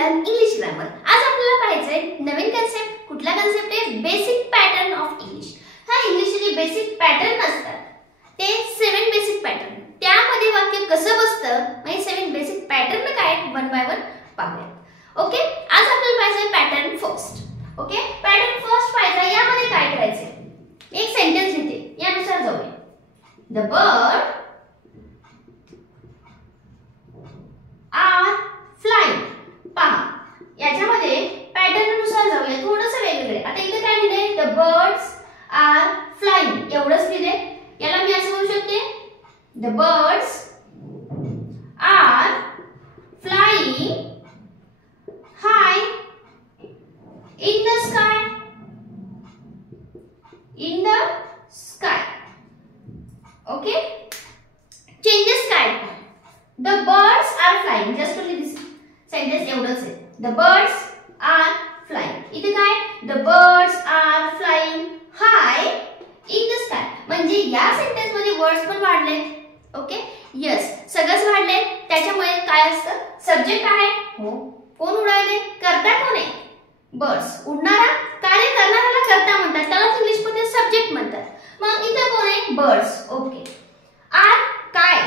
Learn English grammar. आज आपल्याला पाहायचंय नवीन concept. कुठला कन्सेप्ट आहे? Basic pattern of English. हा इंग्लिशचे बेसिक पॅटर्न असतात ते 7 बेसिक पॅटर्न. त्यामध्ये वाक्य कसं बसतं म्हणजे 7 बेसिक पॅटर्न काय वन बाय वन पाहूया. ओके, आज आपल्याला पाहायचंय pattern first. Okay, pattern first पाहायचा. यामध्ये काय करायचंय? एक सेंटेन्स लिहिते, यानुसार जाऊया. The bird are flying. पहा, याच्यामध्ये पॅटर्न नुसार जाऊया, थोडंसं वेगवेगळे. आता इथे काय लिहिले? The birds are flying. एवढंच लिहिले. याला मी असं म्हणू शकते, the birds are flying high in the sky. In the sky. Okay, changes sky. The birds are flying. Just only this sentence एवढंच आहे. The birds are flying. इथे काय? The birds are flying high in the sky. म्हणजे या sentence मध्ये words पण वाढले. Okay, yes, सगळंच वाढले. त्याच्यामुळे काय असतं? सब्जेक्ट आहे. हो, कोण उडाले? करता कोण आहे? बर्ड्स. उडणारा, कार्य करणाऱ्याला कर्ता म्हणतात, त्याला इंग्लिश मध्ये सब्जेक्ट म्हणतात. मग इथे कोण आहे? बर्ड्स. ओके, आर काय?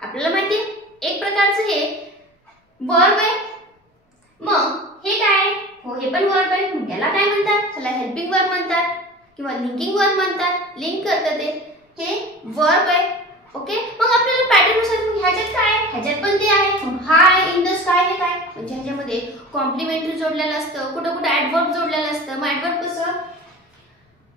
आपल्याला माहिती आहे एक प्रकारचं हे वर्ब आहे. मग हे काय? हो, हे पण वर्ब आहे. मग याला काय म्हणतात? त्याला हेल्पिंग वर्ब म्हणतात किंवा लिंकिंग वर्ब म्हणतात. लिंक करतात ते, हे वर्ब आहे. ओके, मग आपल्याला पॅटर्न नुसार ह्याच्यात काय? ह्याच्यात पण ते आहे. हाय इन द स्काय हे काय? म्हणजे ह्याच्यामध्ये कॉम्प्लिमेंटरी जोडलेलं असतं, कुठं कुठं ऍडवर्ब जोडलेलं असतं. मग ऍडवर्ब कसं?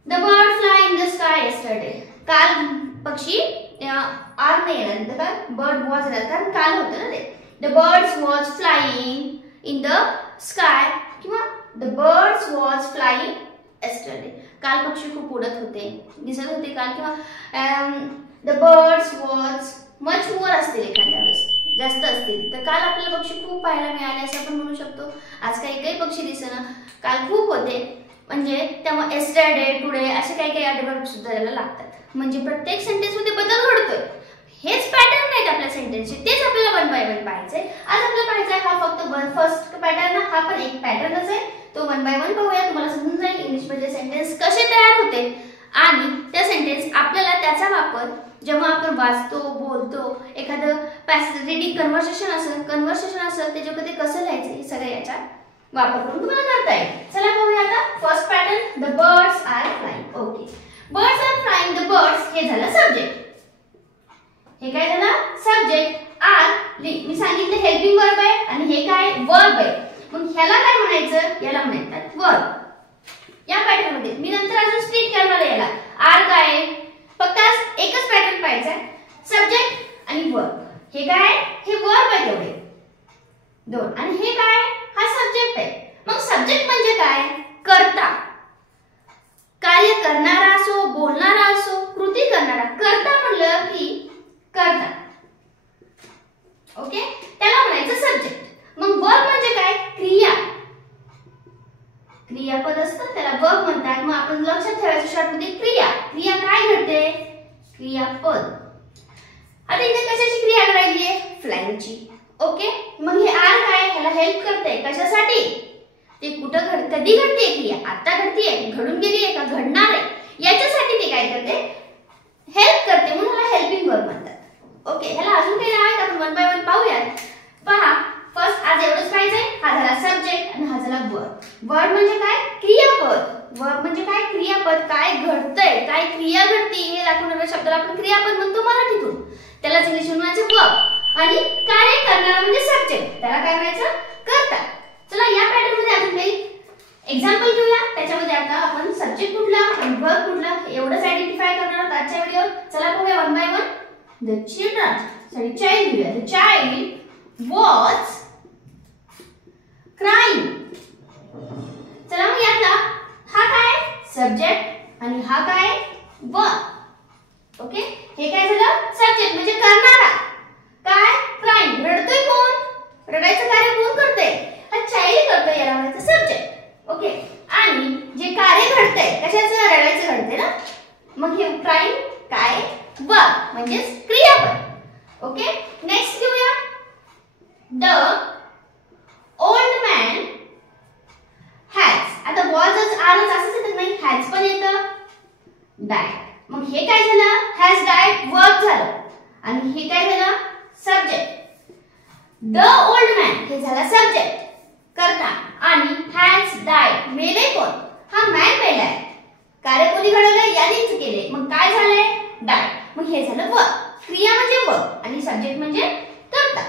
The bird fly in the sky yesterday. काल पक्षी आर नाही येणार, तर बर्ड वॉज येणार, कारण काल होतं ना ते. The birds was flying in the sky किंवा the birds was flying yesterday. काल पक्षी खूप उडत होते, दिसत होते काल. किंवा the birds was much more असतील, एखाद्या वेळेस जास्त असतील, तर काल आपल्याला पक्षी खूप पाहायला मिळाले असं आपण म्हणू शकतो. आज काही पक्षी दिसेना, काल खूप होते. म्हणजे त्यामुळे यस्टरडे, टुडे असे काही ॲडवर्ब सुद्धा याला लागतात. म्हणजे प्रत्येक सेंटेन्स मध्ये बदल घडतोय. हेच पॅटर्न आहेत आपल्या सेंटेन्सचे, तेच आपल्याला वन बाय वन पाहायचंय. आज आपल्याला पाहायचंय हा फक्त फर्स्ट पॅटर्न. हा पण एक पॅटर्नच आहे, तो वन बाय वन पाहूया. तुम्हाला समजून जाईल इंग्लिश मध्ये सेंटेन्स कसे तयार होते आणि त्या सेंटेन्स आपल्याला त्याचा वापर जेव्हा आपण वाचतो, बोलतो, एखादं पॅसेज रीडिंग कन्व्हर्सेशन असेल त्याच्यामध्ये कसं लिहायचं हे सगळं याचा वापर करून तुम्हाला करता येईल. चला पाहूया आता first pattern. The birds are flying. Okay, birds are flying. The birds हे झालं सब्जेक्ट. हे काय झालं? सब्जेक्ट. आर मी सांगितलं हेल्पिंग वर्ब आहे आणि हे काय? वर्ब आहे. मग ह्याला काय म्हणायचं? याला म्हणतात वर्ब. या पॅटर्न मध्ये मी नंतर अजून स्प्लिट करणार आहे याला. आर काय? फक्त आज एकच पॅटर्न पाहायचा आहे, सब्जेक्ट आणि वर्ब. हे काय? हे वर्ब आहे तेवढे दोन. आणि हे काय? हा सब्जेक्ट आहे. मग सब्जेक्ट म्हणजे काय? कर्ता. कार्य करणारा असो, बोलणारा असो, कृती करणारा. कर्ता म्हणलं की कर्ता. ओके, त्याला म्हणायचं सब्जेक्ट. मग वर्ब म्हणजे काय? क्रिया. क्रियापद असतं त्याला वर्ब म्हणतात. मग आपण लक्षात ठेवायचं शॉर्ट मध्ये क्रिया. क्रिया काय घडते? क्रियापद. आता इथे कशाची क्रिया घडायली आहे? फ्लाइंगची. ओके, मग हे आर काय? ह्याला हेल्प करते. कशासाठी? ते कुठं कधी घडते क्रिया? आता घडतीये, घडून गेली आहे का घडणार आहे, याच्यासाठी ते काय करते? हेल्प करते, म्हणून ह्याला हेल्पिंग वर्ब म्हणतात. ओके, ह्याला अजून काही नाव आहेत, आपण वन बाय वन पाहूयात. पहा, फर्स्ट आज एवढंच पाहिजे. हा झाला सब्जेक्ट आणि हा झाला वर्ब. वर्ब म्हणजे काय? क्रियापद. वर्ब म्हणजे काय? क्रियापद. काय घडतंय, काय क्रिया घडते हे दाखवणाऱ्या शब्दाला आपण क्रियापद म्हणतो मराठीतून. त्यालाच इंग्लिश म्हणायचं वर्ब. आणि कार्य करणारा म्हणजे सब्जेक्ट, त्याला काय म्हणायचं? कर्ता. चला या पॅटर्न मध्ये अजून काही एक्झाम्पल घेऊया. त्याच्यामध्ये आता आपण सब्जेक्ट कुठला आणि वर्ब कुठला एवढंच आयडेंटिफाय करणार आहोत आजच्या व्हिडिओ. चला पाहूया one by one. The child घेऊया. The child was crying. चला मग यातला हा काय? सब्जेक्ट आणि हा काय? वर्ब. ओके, हे काय झालं? सब्जेक्ट म्हणजे करणारा. काय? क्राइंग. रडतोय कोण? रडायचं कार्य कोण करतंय? हा चाइल्ड करतोय, याला म्हणायचं सब्जेक्ट. ओके, आणि जे कार्य घडतंय कशाचं? रडायचं घडतंय ना. मग हे क्राइंग काय? वर्ब म्हणजे क्रियापद. ओके, नेक्स्ट घेऊया. The old subject. The old man हे झाला सब्जेक्ट करता आणि हॅज डायड मेले कोण? हा मॅन मेलाय. कार्य कोणी घडवलं? यानेच केले. मग काय झाले? डायड. मग हे झालं वर्क. क्रिया म्हणजे वर्क आणि सब्जेक्ट म्हणजे करता.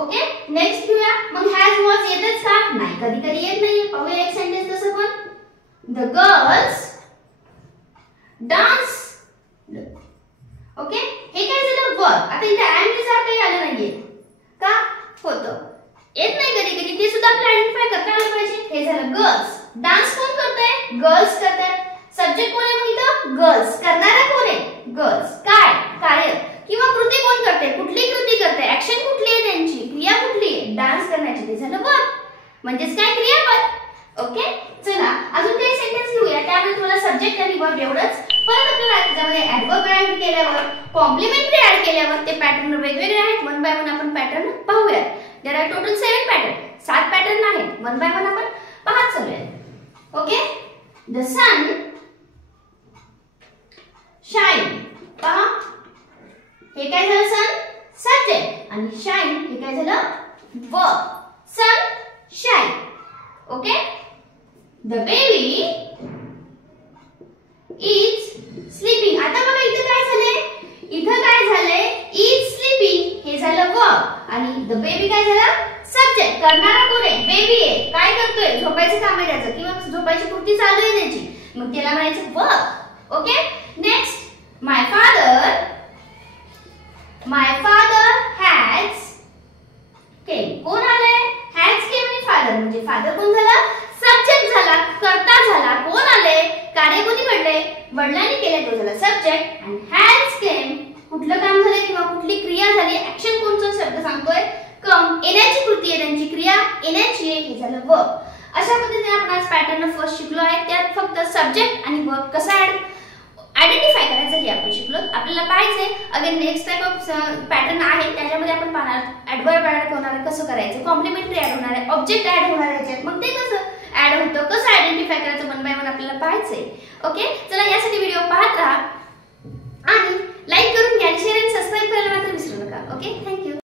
ओके, नेक्स्ट घेऊया. मग हॅज वॉज येतच का? नाही, कधी कधी येत नाही. पाहूया एक सेंटेन्स तसं पण. The girls dance. ओके, हे काय झालं? वर्क. आता इथे एंड नुसार काही आलं नाहीये का? होतं, येत नाही कधी कधी, ते सुद्धा आपल्याला आयडेंटिफाय करता आलं पाहिजे. हे झालं गर्ल्स. डान्स कोण करतंय? गर्ल्स करतात. सब्जेक्ट कोण आहे मग इथं? गर्ल्स. करणारा कोण आहे? गर्ल्स. काय? कार्य किंवा कृती कोण करते? कुठली कृती करते? ऍक्शन कुठली आहे त्यांची? क्रिया कुठली आहे? डान्स करण्याची. ते झालं वर्क, म्हणजेच काय? क्रियापद. ओके, चला अजून काही सेंटेन्स घेऊया. त्यामध्ये तुम्हाला सब्जेक्ट आणि वर्ब एवढंच. परत आपल्याला त्याच्यामध्ये ऍडव्हर्ब ऍड केल्यावर, कॉम्प्लिमेंटरी ऍड केल्यावर ते पॅटर्न वेगवेगळे आहेत. वन बाय वन आपण पॅटर्न पाहूया. There are total 7 pattern. 7 pattern आहेत. वन बाय वन आपण पाहत चालूया. Okay, the sun shine. पहा, हे काय झालं? सन सब्जेक्ट आणि शाईन हे काय झालं? Verb. Sun shine. Okay, the baby is sleeping. आता बघा इथे काय झाले? इथे काय झाले? इज स्लीपिंग हे झालं वर्ब आणि द बेबी काय झालं? सब्जेक्ट. करणारा कोण आहे? बेबी आहे. काय करतोय? झोपायचं काम आहे त्याचं किंवा झोपायची कृती चालू आहे त्याची, मग त्याला म्हणायचं verb. Okay, next. My father has came. कोण आले? has came आणि father म्हणजे father कोण झाला? सब्जेक्ट झाला, कर्ता झाला. कोण आले? कार्य कोणी घडले? वडिलांनी केले, तो झाला सब्जेक्ट. आणि has came कुठलं काम झालं किंवा कुठली क्रिया झाली? ऍक्शन कोणचा शब्द सांगतोय? कम. येण्याची कृती आहे त्यांची, क्रिया येण्याची आहे, हे झालं वर्ब. अशा पद्धतीने आपण आज पॅटर्न फर्स्ट शिकलो आहे. त्यात फक्त सब्जेक्ट आणि वर्ब कसा आयडेंटिफाय करायचं हे आपण शिकलो. आपल्याला पाहायचंय again next type of pattern आहे, त्याच्यामध्ये आपण पाहणार ऍडव्हर्ब ऍड होणार आहे, कसं करायचं, कॉम्प्लिमेंटरी ऍड होणार आहे, ऑब्जेक्ट ऍड होणार आहे त्याच्यात, मग ते कसं ऍड होतं, कसं आयडेंटिफाय करायचं वन बाय वन आपल्याला पाहायचंय. ओके, चला यासाठी व्हिडिओ पाहत राहा आणि लाईक करून घ्या, शेअर आणि सबस्क्राइब करायला मात्र विसरू नका. Okay, thank you.